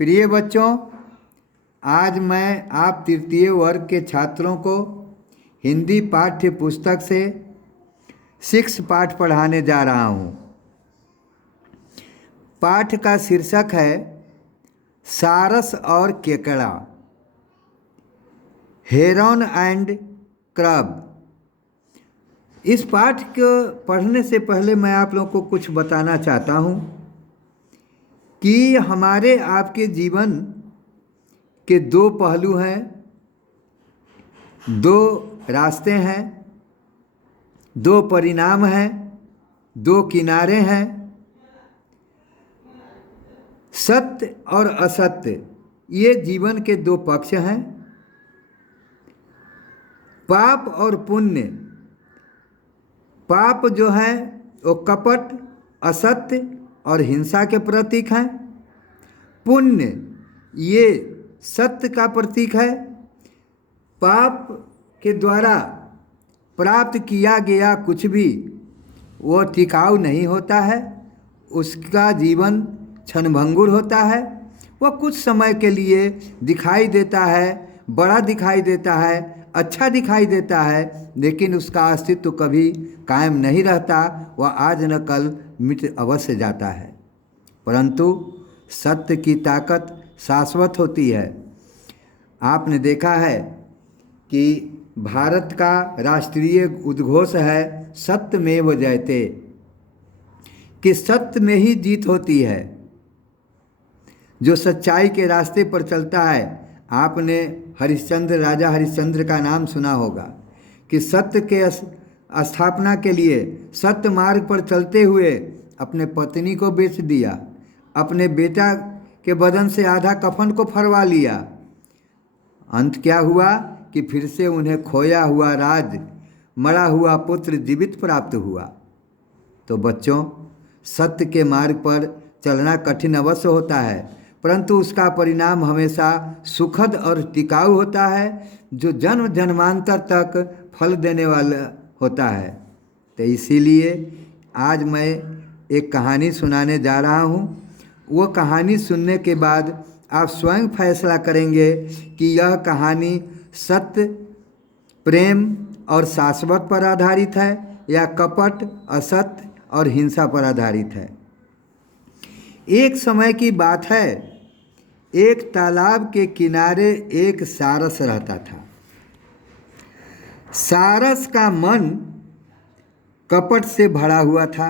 प्रिय बच्चों, आज मैं आप तृतीय वर्ग के छात्रों को हिंदी पाठ्य पुस्तक से 6 पाठ पढ़ाने जा रहा हूँ। पाठ का शीर्षक है सारस और केकड़ा, हेरॉन एंड क्रब। इस पाठ को पढ़ने से पहले मैं आप लोगों को कुछ बताना चाहता हूँ कि हमारे आपके जीवन के 2 पहलू हैं, 2 रास्ते हैं, 2 परिणाम हैं, 2 किनारे हैं। सत्य और असत्य, ये जीवन के 2 पक्ष हैं। पाप और पुण्य, पाप जो है वो कपट, असत्य और हिंसा के प्रतीक हैं। पुण्य ये सत्य का प्रतीक है। पाप के द्वारा प्राप्त किया गया कुछ भी वो टिकाऊ नहीं होता है, उसका जीवन क्षणभंगुर होता है। वह कुछ समय के लिए दिखाई देता है, बड़ा दिखाई देता है, अच्छा दिखाई देता है, लेकिन उसका अस्तित्व कभी कायम नहीं रहता। वह आज न कल मिट अवश्य जाता है। परंतु सत्य की ताकत शाश्वत होती है। आपने देखा है कि भारत का राष्ट्रीय उद्घोष है सत्यमेव जयते, कि सत्य में ही जीत होती है। जो सच्चाई के रास्ते पर चलता है, आपने हरिश्चंद्र, राजा हरिश्चंद्र का नाम सुना होगा कि सत्य के स्थापना के लिए सत्य मार्ग पर चलते हुए अपने पत्नी को बेच दिया, अपने बेटा के बदन से आधा कफन को फरवा लिया। अंत क्या हुआ कि फिर से उन्हें खोया हुआ राज, मरा हुआ पुत्र जीवित प्राप्त हुआ। तो बच्चों, सत्य के मार्ग पर चलना कठिन अवश्य होता है, परंतु उसका परिणाम हमेशा सुखद और टिकाऊ होता है, जो जन्म जन्मांतर तक फल देने वाला होता है। तो इसीलिए आज मैं एक कहानी सुनाने जा रहा हूँ। वो कहानी सुनने के बाद आप स्वयं फैसला करेंगे कि यह कहानी सत्य, प्रेम और शाश्वत पर आधारित है या कपट, असत्य और हिंसा पर आधारित है। एक समय की बात है, एक तालाब के किनारे एक सारस रहता था। सारस का मन कपट से भरा हुआ था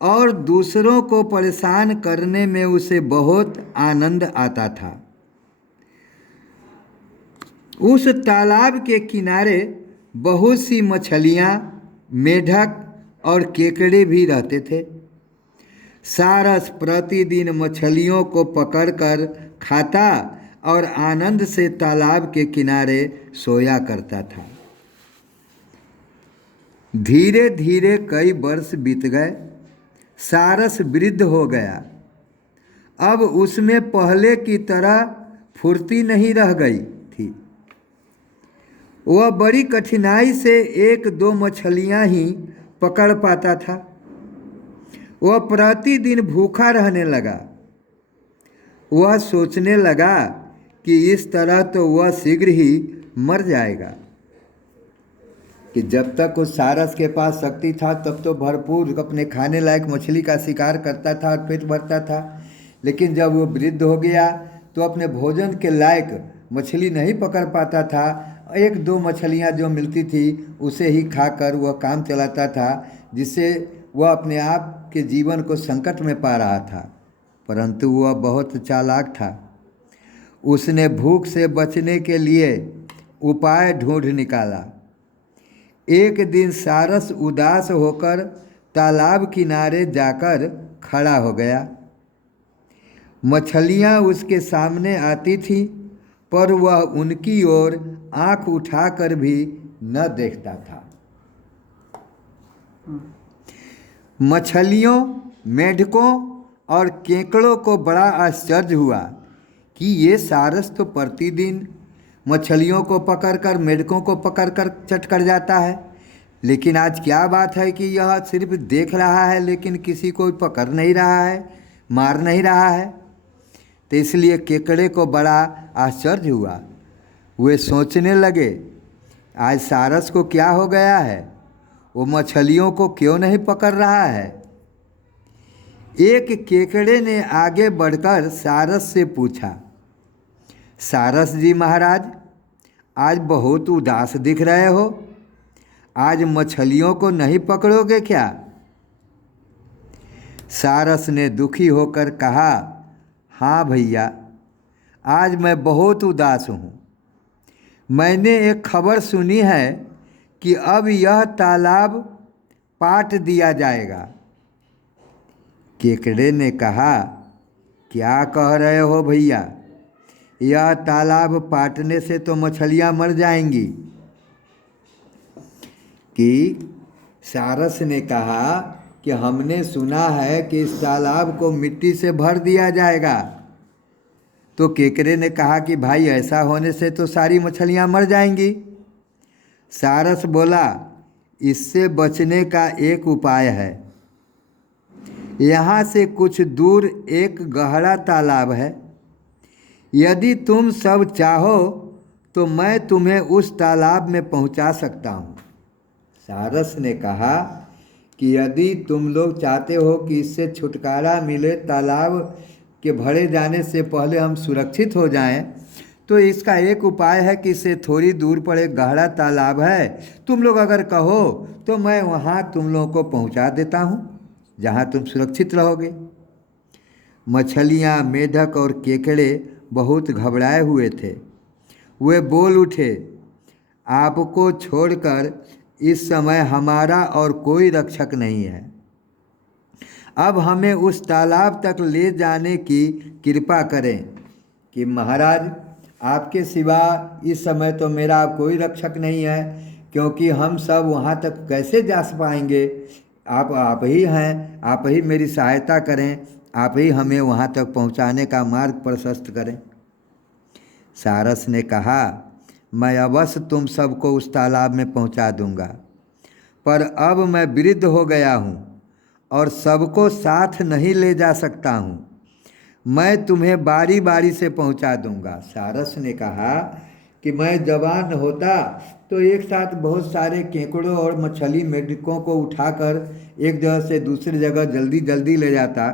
और दूसरों को परेशान करने में उसे बहुत आनंद आता था। उस तालाब के किनारे बहुत सी मछलियाँ, मेढक और केकड़े भी रहते थे। सारस प्रतिदिन मछलियों को पकड़कर खाता और आनंद से तालाब के किनारे सोया करता था। धीरे धीरे कई वर्ष बीत गए। सारस वृद्ध हो गया। अब उसमें पहले की तरह फुर्ती नहीं रह गई थी। वह बड़ी कठिनाई से 1-2 मछलियां ही पकड़ पाता था। वह प्रतिदिन भूखा रहने लगा। वह सोचने लगा कि इस तरह तो वह शीघ्र ही मर जाएगा। कि जब तक उस सारस के पास शक्ति था तब तो भरपूर अपने खाने लायक मछली का शिकार करता था और पेट भरता था, लेकिन जब वो वृद्ध हो गया तो अपने भोजन के लायक मछली नहीं पकड़ पाता था। 1-2 मछलियाँ जो मिलती थी उसे ही खाकर वह काम चलाता था, जिससे वह अपने आप के जीवन को संकट में पा रहा था। परंतु वह बहुत चालाक था। उसने भूख से बचने के लिए उपाय ढूंढ निकाला। एक दिन सारस उदास होकर तालाब किनारे जाकर खड़ा हो गया। मछलियाँ उसके सामने आती थीं, पर वह उनकी ओर आंख उठाकर भी न देखता था। मछलियों, मेढकों और केकड़ों को बड़ा आश्चर्य हुआ कि ये सारस तो प्रतिदिन मछलियों को पकड़कर, मेढकों को पकड़कर चट कर जाता है, लेकिन आज क्या बात है कि यह सिर्फ देख रहा है लेकिन किसी को पकड़ नहीं रहा है, मार नहीं रहा है। तो इसलिए केकड़े को बड़ा आश्चर्य हुआ। वे सोचने लगे, आज सारस को क्या हो गया है, वो मछलियों को क्यों नहीं पकड़ रहा है। एक केकड़े ने आगे बढ़कर सारस से पूछा, सारस जी महाराज, आज बहुत उदास दिख रहे हो, आज मछलियों को नहीं पकड़ोगे क्या। सारस ने दुखी होकर कहा, हाँ भैया, आज मैं बहुत उदास हूँ। मैंने एक खबर सुनी है कि अब यह तालाब पाट दिया जाएगा। केकड़े ने कहा, क्या कह रहे हो भैया, यह तालाब पाटने से तो मछलियाँ मर जाएंगी। कि सारस ने कहा कि हमने सुना है कि इस तालाब को मिट्टी से भर दिया जाएगा। तो केकड़े ने कहा कि भाई ऐसा होने से तो सारी मछलियाँ मर जाएंगी। सारस बोला, इससे बचने का एक उपाय है। यहाँ से कुछ दूर एक गहरा तालाब है, यदि तुम सब चाहो तो मैं तुम्हें उस तालाब में पहुँचा सकता हूँ। सारस ने कहा कि यदि तुम लोग चाहते हो कि इससे छुटकारा मिले, तालाब के भरे जाने से पहले हम सुरक्षित हो जाएं, तो इसका एक उपाय है कि इससे थोड़ी दूर पर एक गहरा तालाब है। तुम लोग अगर कहो तो मैं वहाँ तुम लोगों को पहुँचा देता हूँ, जहाँ तुम सुरक्षित रहोगे। मछलियाँ, मेढक और केकड़े बहुत घबराए हुए थे। वे बोल उठे, आपको छोड़कर इस समय हमारा और कोई रक्षक नहीं है। अब हमें उस तालाब तक ले जाने की कृपा करें। कि महाराज, आपके सिवा इस समय तो मेरा कोई रक्षक नहीं है, क्योंकि हम सब वहाँ तक कैसे जा पाएंगे। आप ही हैं, आप ही मेरी सहायता करें, आप ही हमें वहाँ तक पहुँचाने का मार्ग प्रशस्त करें। सारस ने कहा, मैं अवश्य तुम सबको उस तालाब में पहुँचा दूँगा, पर अब मैं वृद्ध हो गया हूँ और सबको साथ नहीं ले जा सकता हूँ। मैं तुम्हें बारी बारी से पहुँचा दूँगा। सारस ने कहा कि मैं जवान होता तो एक साथ बहुत सारे केकड़ों और मछली मेढकों को उठाकर एक जगह से दूसरी जगह जल्दी जल्दी ले जाता,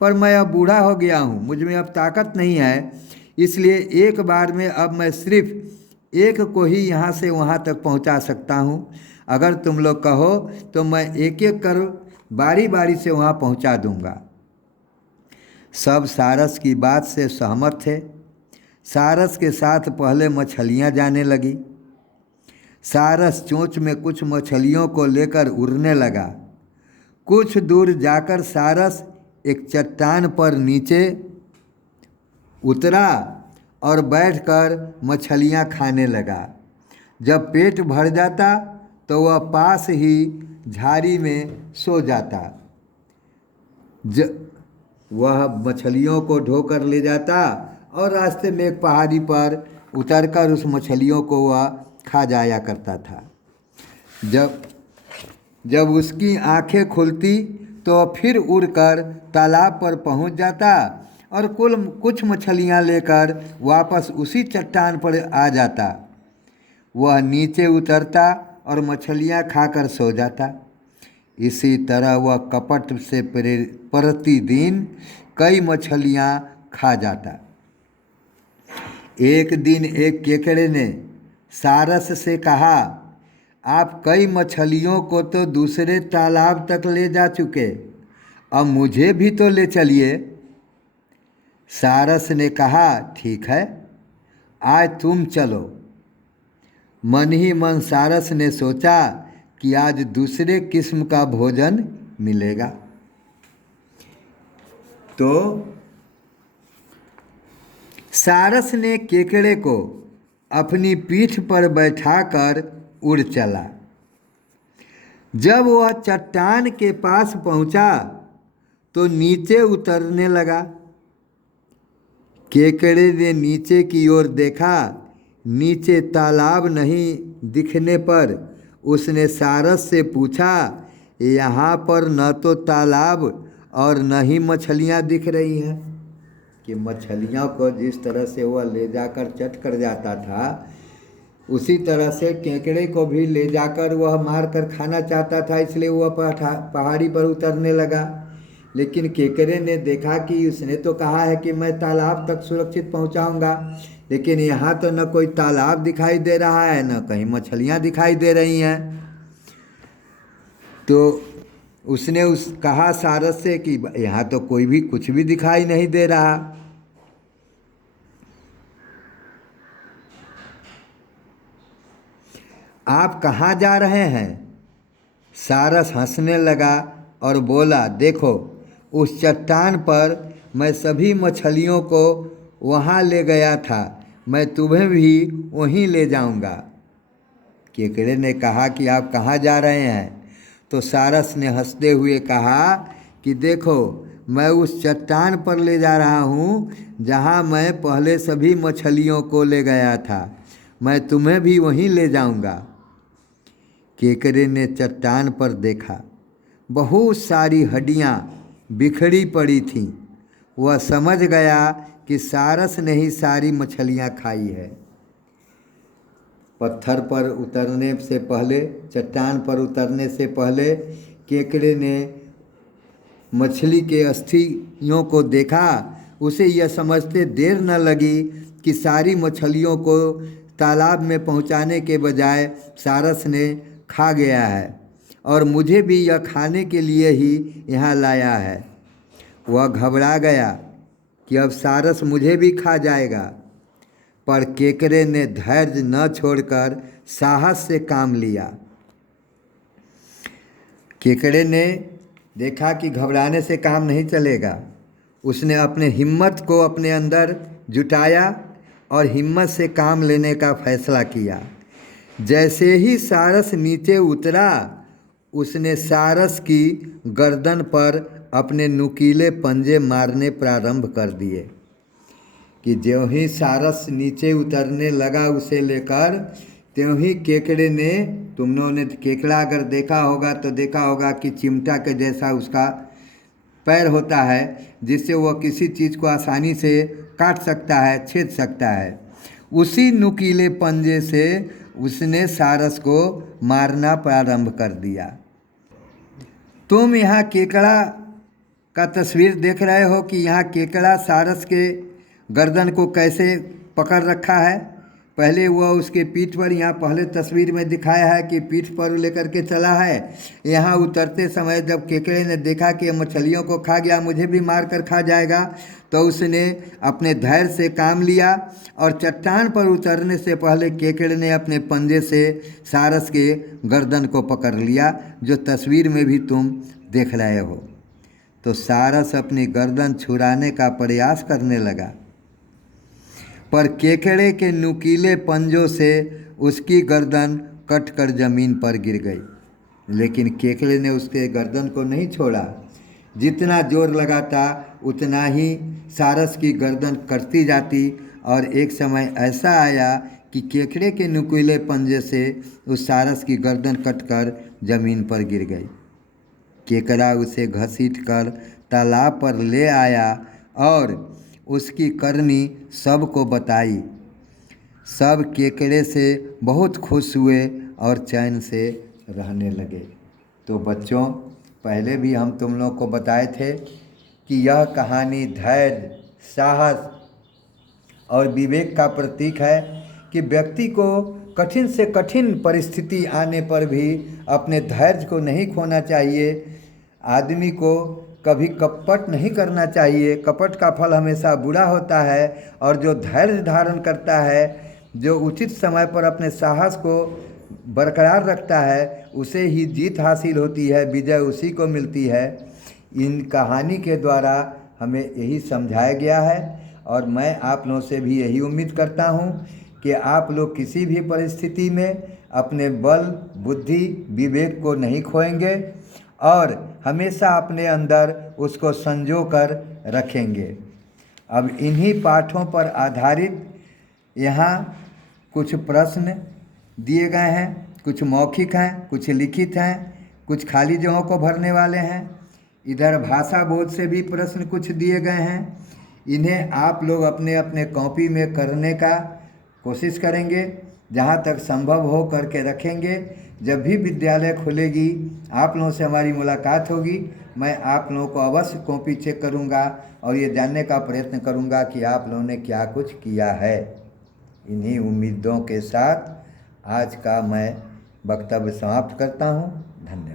पर मैं अब बूढ़ा हो गया हूँ, मुझ में अब ताकत नहीं है, इसलिए एक बार में अब मैं सिर्फ एक को ही यहाँ से वहाँ तक पहुँचा सकता हूँ। अगर तुम लोग कहो तो मैं एक एक कर बारी बारी से वहाँ पहुँचा दूँगा। सब सारस की बात से सहमत थे। सारस के साथ पहले मछलियाँ जाने लगी। सारस चोंच में कुछ मछलियों को लेकर उड़ने लगा। कुछ दूर जाकर सारस एक चट्टान पर नीचे उतरा और बैठकर मछलियाँ खाने लगा। जब पेट भर जाता तो वह पास ही झाड़ी में सो जाता। वह मछलियों को ढोकर ले जाता और रास्ते में एक पहाड़ी पर उतरकर उस मछलियों को वह खा जाया करता था। जब उसकी आंखें खुलती तो वह फिर उड़कर तालाब पर पहुंच जाता और कुछ मछलियां लेकर वापस उसी चट्टान पर आ जाता। वह नीचे उतरता और मछलियां खाकर सो जाता। इसी तरह वह कपट से प्रतिदिन कई मछलियां खा जाता। एक दिन एक केकड़े ने सारस से कहा, आप कई मछलियों को तो दूसरे तालाब तक ले जा चुके, अब मुझे भी तो ले चलिए। सारस ने कहा, ठीक है, आज तुम चलो। मन ही मन सारस ने सोचा कि आज दूसरे किस्म का भोजन मिलेगा। तो सारस ने केकड़े को अपनी पीठ पर बैठाकर उड़ चला। जब वह चट्टान के पास पहुंचा तो नीचे उतरने लगा। केकड़े ने नीचे की ओर देखा। नीचे तालाब नहीं दिखने पर उसने सारस से पूछा, यहाँ पर न तो तालाब और न ही मछलियाँ दिख रही हैं। कि मछलियों को जिस तरह से वह ले जाकर चट कर जाता था, उसी तरह से केकड़े को भी ले जाकर वह मार कर खाना चाहता था, इसलिए वह पहाड़ी पर उतरने लगा। लेकिन केकड़े ने देखा कि उसने तो कहा है कि मैं तालाब तक सुरक्षित पहुंचाऊंगा, लेकिन यहाँ तो न कोई तालाब दिखाई दे रहा है, न कहीं मछलियाँ दिखाई दे रही हैं। तो उसने कहा सारस से कि यहाँ तो कोई भी कुछ भी दिखाई नहीं दे रहा। आप कहाँ जा रहे हैं? सारस हंसने लगा और बोला, देखो उस चट्टान पर मैं सभी मछलियों को वहाँ ले गया था, मैं तुम्हें भी वहीं ले जाऊँगा। केकड़े ने कहा कि आप कहाँ जा रहे हैं? तो सारस ने हंसते हुए कहा कि देखो मैं उस चट्टान पर ले जा रहा हूँ जहाँ मैं पहले सभी मछलियों को ले गया था, मैं तुम्हें भी वहीं ले जाऊँगा। केकड़े ने चट्टान पर देखा, बहुत सारी हड्डियाँ बिखरी पड़ी थीं। वह समझ गया कि सारस ने ही सारी मछलियाँ खाई है। पत्थर पर उतरने से पहले, चट्टान पर उतरने से पहले केकड़े ने मछली के अस्थियों को देखा। उसे यह समझते देर न लगी कि सारी मछलियों को तालाब में पहुंचाने के बजाय सारस ने खा गया है और मुझे भी यह खाने के लिए ही यहाँ लाया है। वह घबरा गया कि अब सारस मुझे भी खा जाएगा, पर केकड़े ने धैर्य न छोड़कर साहस से काम लिया। केकड़े ने देखा कि घबराने से काम नहीं चलेगा। उसने अपने हिम्मत को अपने अंदर जुटाया और हिम्मत से काम लेने का फैसला किया। जैसे ही सारस नीचे उतरा, उसने सारस की गर्दन पर अपने नुकीले पंजे मारने प्रारंभ कर दिए कि ज्यों ही सारस नीचे उतरने लगा उसे लेकर, त्यों ही केकड़े ने, तुमने केकड़ा अगर देखा होगा तो देखा होगा कि चिमटा के जैसा उसका पैर होता है, जिससे वह किसी चीज़ को आसानी से काट सकता है, छेद सकता है। उसी नुकीले पंजे से उसने सारस को मारना प्रारंभ कर दिया। तुम यहाँ केकड़ा का तस्वीर देख रहे हो कि यहाँ केकड़ा सारस के गर्दन को कैसे पकड़ रखा है। पहले वह उसके पीठ पर, यहाँ पहले तस्वीर में दिखाया है कि पीठ पर लेकर के चला है। यहाँ उतरते समय जब केकड़े ने देखा कि मछलियों को खा गया, मुझे भी मार कर खा जाएगा, तो उसने अपने धैर्य से काम लिया और चट्टान पर उतरने से पहले केकड़े ने अपने पंजे से सारस के गर्दन को पकड़ लिया, जो तस्वीर में भी तुम देख रहे हो। तो सारस अपनी गर्दन छुड़ाने का प्रयास करने लगा, पर केकड़े के नुकीले पंजों से उसकी गर्दन कटकर जमीन पर गिर गई। लेकिन केकड़े ने उसके गर्दन को नहीं छोड़ा। जितना जोर लगाता उतना ही सारस की गर्दन कटती जाती और एक समय ऐसा आया कि केकड़े के नुकीले पंजे से उस सारस की गर्दन कटकर जमीन पर गिर गई। केकड़ा उसे घसीटकर तालाब पर ले आया और उसकी करनी सबको बताई। सब केकड़े से बहुत खुश हुए और चैन से रहने लगे। तो बच्चों, पहले भी हम तुम लोग को बताए थे कि यह कहानी धैर्य, साहस और विवेक का प्रतीक है कि व्यक्ति को कठिन से कठिन परिस्थिति आने पर भी अपने धैर्य को नहीं खोना चाहिए। आदमी को कभी कपट नहीं करना चाहिए। कपट का फल हमेशा बुरा होता है, और जो धैर्य धारण करता है, जो उचित समय पर अपने साहस को बरकरार रखता है, उसे ही जीत हासिल होती है, विजय उसी को मिलती है। इन कहानी के द्वारा हमें यही समझाया गया है, और मैं आप लोगों से भी यही उम्मीद करता हूँ कि आप लोग किसी भी परिस्थिति में अपने बल, बुद्धि, विवेक को नहीं खोएंगे और हमेशा अपने अंदर उसको संजो कर रखेंगे। अब इन्हीं पाठों पर आधारित यहाँ कुछ प्रश्न दिए गए हैं, कुछ मौखिक हैं, कुछ लिखित हैं, कुछ खाली जगहों को भरने वाले हैं। इधर भाषा बोध से भी प्रश्न कुछ दिए गए हैं। इन्हें आप लोग अपने अपने कॉपी में करने का कोशिश करेंगे, जहाँ तक संभव हो करके रखेंगे। जब भी विद्यालय खुलेगी आप लोगों से हमारी मुलाकात होगी, मैं आप लोगों को अवश्य कॉपी चेक करूँगा और ये जानने का प्रयत्न करूँगा कि आप लोगों ने क्या कुछ किया है। इन्हीं उम्मीदों के साथ आज का मैं वक्तव्य समाप्त करता हूँ। धन्यवाद।